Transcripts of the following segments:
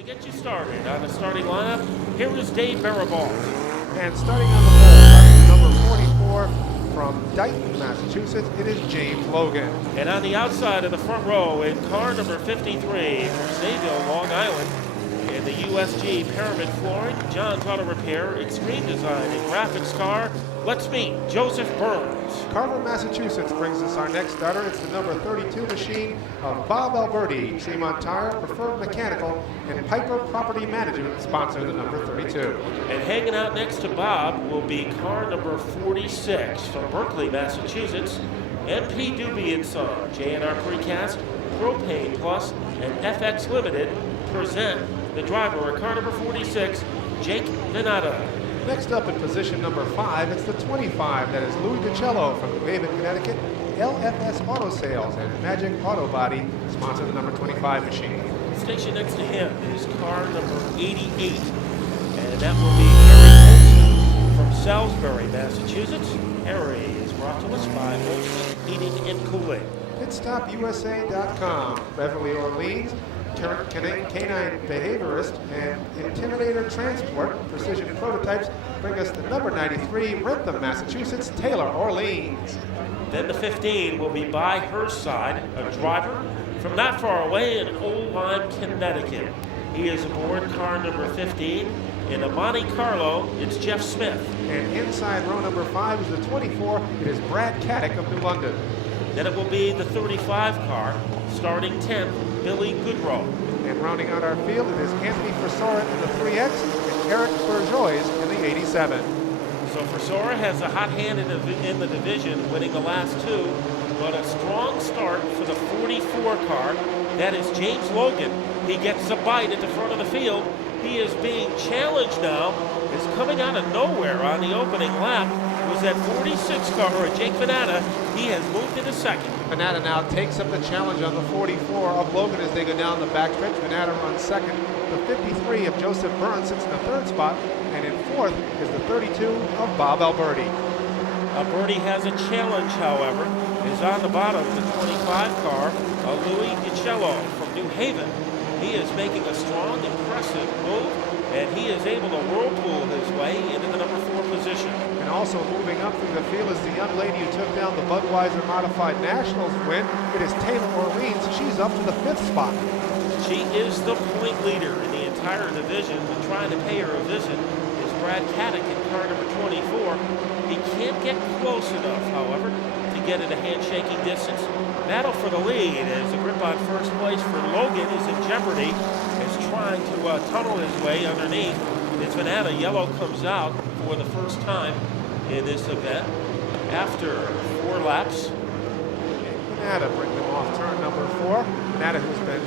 To get you started on the starting lineup, here is Dave Barabalt. And starting on the pole, number 44 from Dayton, Massachusetts, it is James Logan. And on the outside of the front row in car number 53 from Sayville, Long Island, in the USG Pyramid Flooring, John's Auto Repair, Extreme Design, and Graphics car, let's meet Joseph Burns. Carver, Massachusetts brings us our next starter. It's the number 32 machine of Bob Alberti. Tremont Tire, Preferred Mechanical, and Piper Property Management sponsor the number 32. And hanging out next to Bob will be car number 46 from Berkeley, Massachusetts. MP Doobie & Son, J&R Precast, Propane Plus, and FX Limited present the driver of car number 46, Jake Venata. Next up in position number 5, it's the 25. That is Louis DiCello from New Haven, Connecticut. LFS Auto Sales and Magic Auto Body sponsor the number 25 machine. Stationed next to him is car number 88, and that will be Harry Olson from Salisbury, Massachusetts. Harry is brought to us by Olson Heating and Cooling. PitStopUSA.com, Beverly Orleans, canine behaviorist, and Intimidator Transport, Precision Prototypes, bring us the number 93, Rentham, Massachusetts, Taylor Orleans. Then the 15 will be by her side, a driver from not far away in Old Lyme, Connecticut. He is aboard car number 15. In a Monte Carlo, it's Jeff Smith. And inside row number 5 is the 24. It is Brad Caddick of New London. Then it will be the 35 car, starting 10th, Billy Goodrow. And rounding out our field, it is Anthony Frissora in the 3X and Eric Bourgeois in the 87. So Frissora has a hot hand in the division, winning the last two, but a strong start for the 44 car. That is James Logan. He gets a bite at the front of the field. He is being challenged now. Is coming out of nowhere on the opening lap. Was that 46 car, or Jake Venata. He has moved into second. Venata now takes up the challenge on the 44 of Logan as they go down the backstretch. Venata runs second. The 53 of Joseph Burns sits in the third spot. And in fourth is the 32 of Bob Alberti. Alberti has a challenge, however, is on the bottom of the 25 car, Louis DiCello from New Haven. He is making a strong, impressive move, and he is able to whirlpool his way into the number 4 position. And also moving up through the field is the young lady who took down the Budweiser Modified Nationals win. It is Taylor Orleans. She's up to the 5th spot. She is the point leader in the entire division, but trying to pay her a visit is Brad Caddick in car number 24. He can't get close enough, however, to get at a handshaking distance. Battle for the lead as the grip on first place for Logan is in jeopardy, is trying to tunnel his way underneath. It's Venata. Yellow comes out for the first time in this event after 4 laps. Venata bring them off turn number 4. Venata, who's been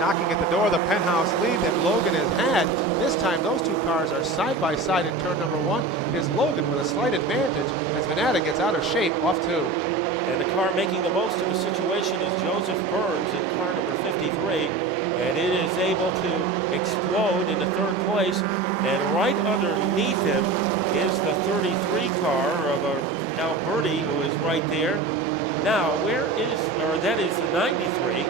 knocking at the door of the penthouse lead that Logan has had. This time those two cars are side by side in turn number 1. It is Logan with a slight advantage as Venata gets out of shape off 2. And the car making the most of the situation is Joseph Burns in car number 53. And it is able to explode into third place. And right underneath him is the 33 car of Alberti, who is right there. Now, that is the 93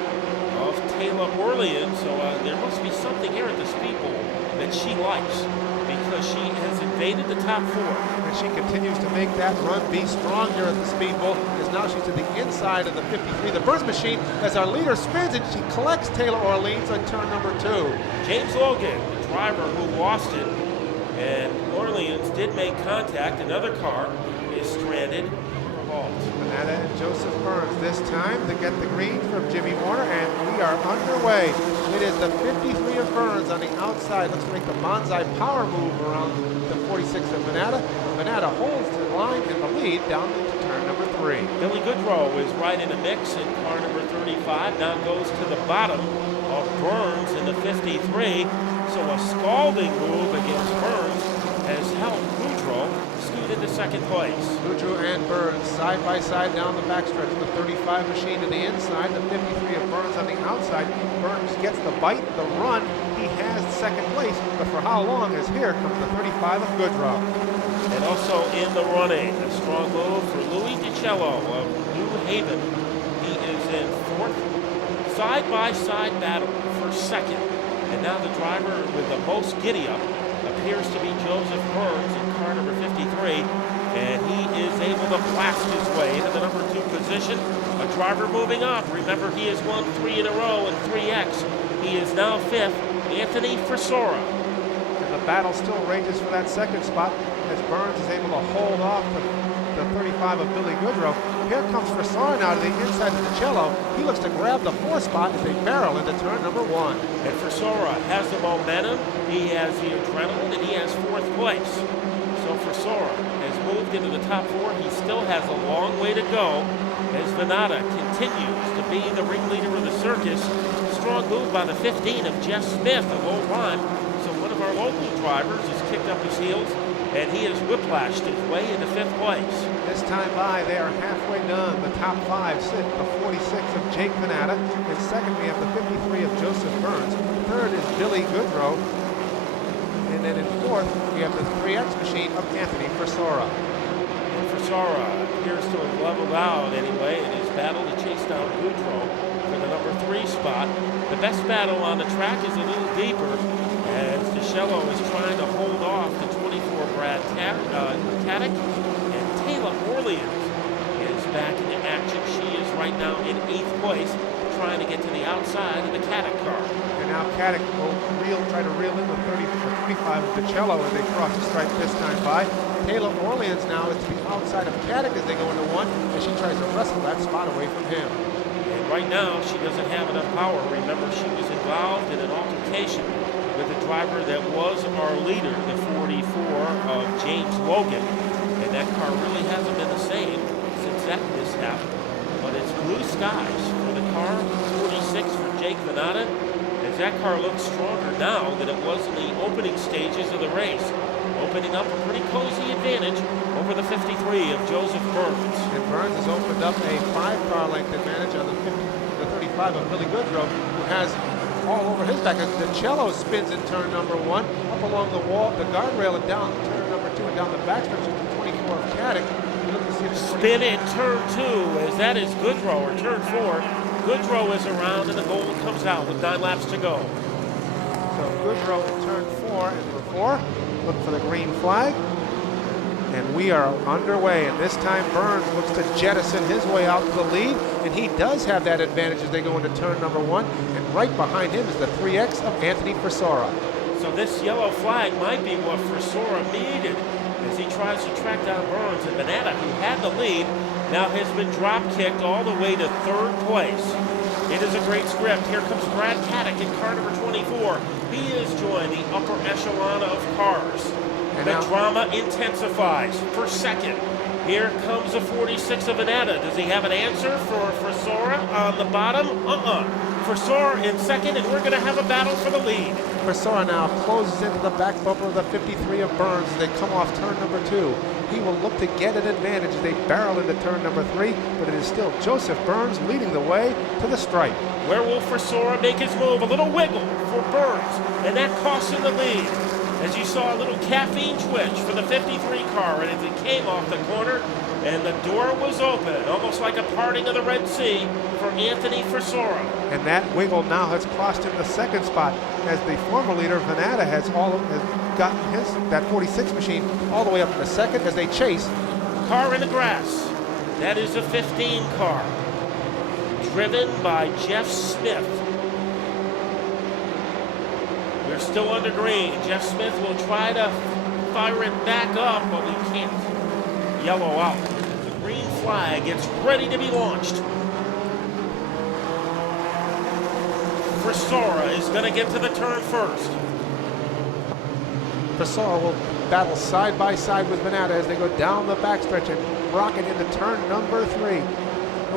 of Taylor Orleans. So there must be something here at the Speedbowl that she likes, because she has invaded the top 4. And she continues to make that run be strong here at the Speedbowl, as now she's to the inside of the 53. The Burns machine, as our leader spins it, she collects Taylor Orleans on turn number 2. James Logan, the driver who lost it, and Orleans did make contact. Another car is stranded. Venata and Joseph Burns this time to get the green from Jimmy Warner, and we are underway. It is the 53 of Burns on the outside. Let's make the bonsai power move around the 46 of Venata. Venata holds the line in the lead down into turn number 3. Billy Goodrow is right in the mix in car number 35. Now goes to the bottom of Burns in the 53. So a scalding move against Burns has helped Goodrow scoot into second place. Goodrow and Burns side by side down the backstretch. The 35 machine to the inside, the 53 of Burns on the outside. Burns gets the bite, the run. He has second place, but for how long? As here comes the 35 of Goodrow. And also in the running, a strong move for Louis DiCello of New Haven. He is in fourth. Side-by-side battle for second And now the driver with the most giddy up appears to be Joseph Burns in car number 53. And he is able to blast his way into the number 2 position. A driver moving up. Remember, he has won 3 in a row in 3X. He is now 5th, Anthony Frissora. And the battle still rages for that second spot as Burns is able to hold off the 35 of Billy Goodrow. Here comes Frissora now to the inside of the cello. He looks to grab the 4th spot as they barrel into turn number 1. And Frissora has the momentum, he has the adrenaline, and he has 4th place. So Frissora has moved into the top 4. He still has a long way to go as Venata continues to be the ringleader of the circus. Strong move by the 15 of Jeff Smith, a low run. So one of our local drivers has kicked up his heels, and he has whiplashed his way into 5th place. This time by, they are halfway done. The top 5 sit the 46 of Jake Venata. In second, we have the 53 of Joseph Burns. Third is Billy Goodrow. And then in 4th, we have the 3X machine of Anthony Frissora. Frissora appears to have leveled out anyway in his battle to chase down Goodrow for the number 3 spot. The best battle on the track is a little deeper as DeCello is trying to hold off the 24 Brad Caddick, and Taylor Orleans is back into action. She is right now in 8th place, trying to get to the outside of the Caddick car. And now Caddick will try to reel in the 25 of DeCello as they cross the stripe this time by. Taylor Orleans now is to the outside of Caddick as they go into 1, and she tries to wrestle that spot away from him. And right now, she doesn't have enough power. Remember, she was involved in an altercation with the driver that was our leader, the 44 of James Logan. And that car really hasn't been the same since that mishap. But it's blue skies for the car 46 for Jake Venata, as that car looks stronger now than it was in the opening stages of the race, opening up a pretty cozy advantage over the 53 of Joseph Burns. And Burns has opened up a 5-car length advantage on the 35 of Billy Goodrow, who has all over his back. The cello spins in turn number 1, up along the wall, the guardrail, and down turn number 2, and down the backstretch of the 24 of Caddick. Spin in turn 2, as that is Goodrow, or turn 4. Goodrow is around, and the goal comes out with 9 laps to go. So Goodrow in turn 4 and number 4. Look for the green flag. And we are underway, and this time Burns looks to jettison his way out to the lead, and he does have that advantage as they go into turn number 1, and right behind him is the 3X of Anthony Frissora. So this yellow flag might be what Frissora needed as he tries to track down Burns, and Venata, who had the lead, now has been drop-kicked all the way to 3rd place. It is a great script. Here comes Brad Caddick in car number 24. He has joined the upper echelon of cars. And the drama intensifies for second. Here comes the 46 of Venata. Does he have an answer for Frissora on the bottom? Frissora in second, and we're going to have a battle for the lead. Frissora now closes into the back bumper of the 53 of Burns as they come off turn number 2. He will look to get an advantage as they barrel into turn number 3, but it is still Joseph Burns leading the way to the stripe. Where will Frissora make his move? A little wiggle for Burns, and that costs him the lead. As you saw, a little caffeine twitch for the 53 car, and as it came off the corner, and the door was open, almost like a parting of the Red Sea for Anthony Frissora. And that wiggle now has cost him the 2nd spot, as the former leader, Venata, has gotten that 46 machine all the way up to the 2nd as they chase. Car in the grass. That is a 15 car, driven by Jeff Smith. We're still under green. Jeff Smith will try to fire it back up, but we can't. Yellow out. The green flag gets ready to be launched. Frissora is going to get to the turn first. Frissora will battle side by side with Venata as they go down the backstretch and rocket into turn number 3.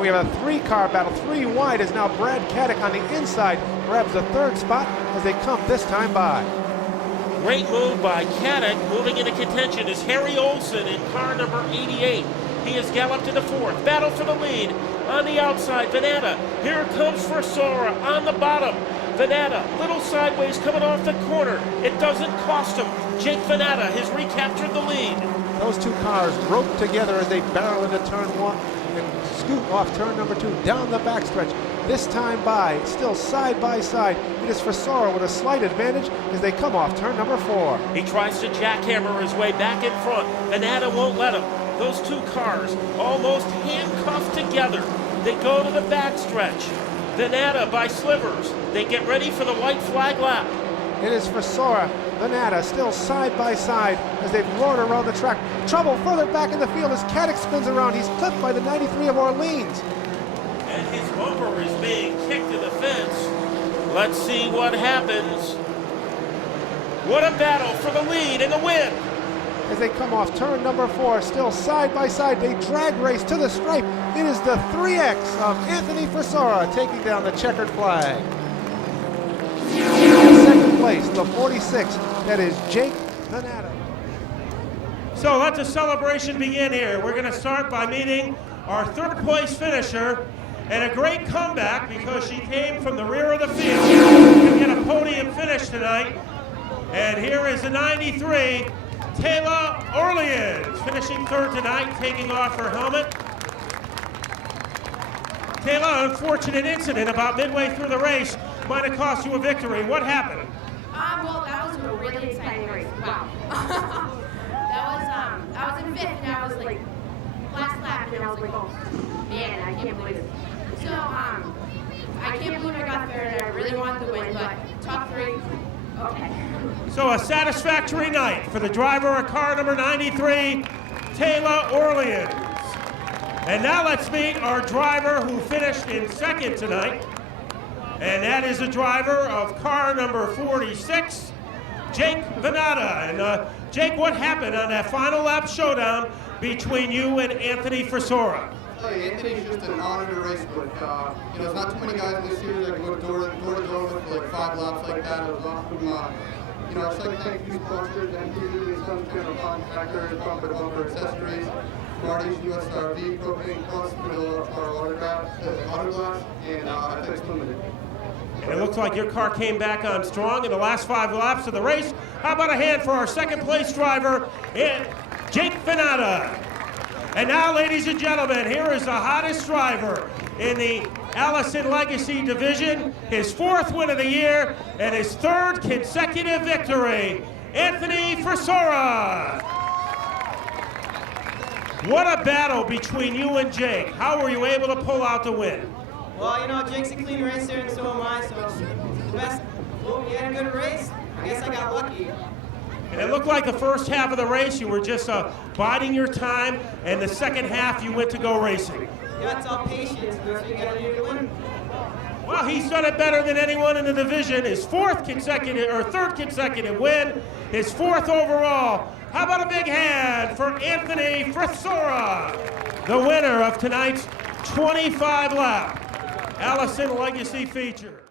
We have a 3-car battle. 3 wide is now Brad Caddick on the inside. Grabs the 3rd spot as they come this time by. Great move by Caddick. Moving into contention is Harry Olson in car number 88. He has galloped into 4th. Battle for the lead. On the outside, Venata. Here comes Frissora on the bottom. Venata, little sideways coming off the corner. It doesn't cost him. Jake Venata has recaptured the lead. Those 2 cars roped together as they barrel into turn 1 and scoot off turn number 2, down the backstretch. This time by, still side by side. It is Frissora with a slight advantage as they come off turn number 4. He tries to jackhammer his way back in front. Venata won't let him. Those two cars almost handcuffed together. They go to the backstretch. Venata by slivers. They get ready for the white flag lap. It is Frissora, Venata still side by side as they've roared around the track. Trouble further back in the field as Caddick spins around. He's clipped by the 93 of Orleans. And his bumper is being kicked to the fence. Let's see what happens. What a battle for the lead and the win. As they come off turn number 4, still side by side, they drag race to the stripe. It is the 3X of Anthony Frissora taking down the checkered flag. In second place, the 46, that is Jake Venata. So let the celebration begin here. We're going to start by meeting our third place finisher, and a great comeback because she came from the rear of the field to get a podium finish tonight. And here is the 93, Taylor Orleans, finishing third tonight, taking off her helmet. Taylor, unfortunate incident about midway through the race might have cost you a victory. What happened? Well, that was a really exciting race. Wow. I was in fifth, and I was like last lap, and I was like, oh man, I can't believe it. So I can't believe I got third, and I really wanted to win, but top 3, okay. So a satisfactory night for the driver of car number 93, Taylor Orleans. And now let's meet our driver who finished in second tonight. And that is the driver of car number 46, Jake Venata. And Jake, what happened on that final lap showdown between you and Anthony Frissora? Hey, Anthony's just an honor to race with. There's not too many guys in this series that can go door to door with like 5 laps like that. It was awesome. I'd just like to thank you sponsors, MTV, Sun Channel Contractors, Bumper to Bumper Accessories, Marty's USRV, Propane Plus for our autoglass, and FX Limited. And it looks like your car came back on strong in the last 5 laps of the race. How about a hand for our second place driver, Jake Venata. And now, ladies and gentlemen, here is the hottest driver in the Allison Legacy Division, his 4th win of the year, and his 3rd consecutive victory, Anthony Frissora. What a battle between you and Jake. How were you able to pull out the win? Well, Jake's a clean racer, and so am I, so the best. Well, you had a good race. I guess I got lucky. And it looked like the first half of the race you were just biding your time, and the second half you went to go racing. Yeah, it's all patience. That's what you got to do to win. Well, he's done it better than anyone in the division. His 3rd consecutive win, his 4th overall. How about a big hand for Anthony Frissora, the winner of tonight's 25-lap Allison Legacy feature.